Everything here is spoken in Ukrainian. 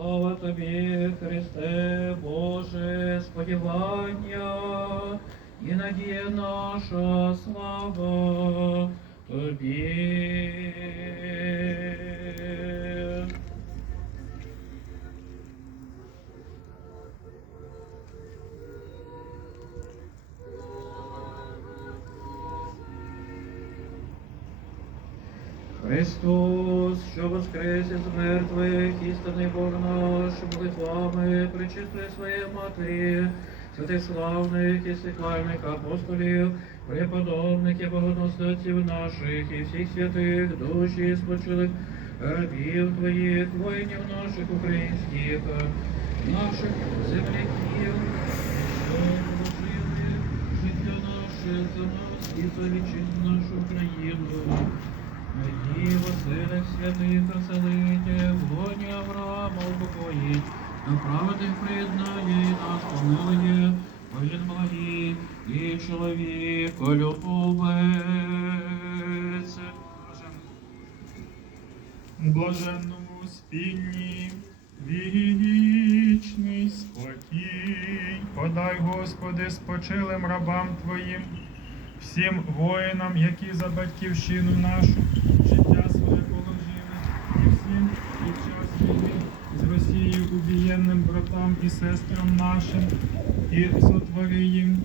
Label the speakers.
Speaker 1: Слава тобі, Христе, Боже, сподівання і надія наша, слава тобі. Христос, що воскрес із мертвих, істинний Бог наш, молитвами причистої своєї матері, святих славних і світлальних апостолів, преподобних і богоносців наших і всіх святих душі спочилих рабів Твоїх, воїнів наших українських, наших земляків, що положили життя наше за нас і за вітчизну нашу Україну. Надії Василих святих оселите, в лоні Авраама упокоїть, до правди приєднання і нас помилує, воїн благий і чоловік любець.
Speaker 2: У блаженному спінні вічний спокій. Подай, Господи, спочилим рабам Твоїм, всім воїнам, які за батьківщину нашу життя своє положили, і всім під час війни з Росією убієнним братам і сестрам нашим, і сотвори їм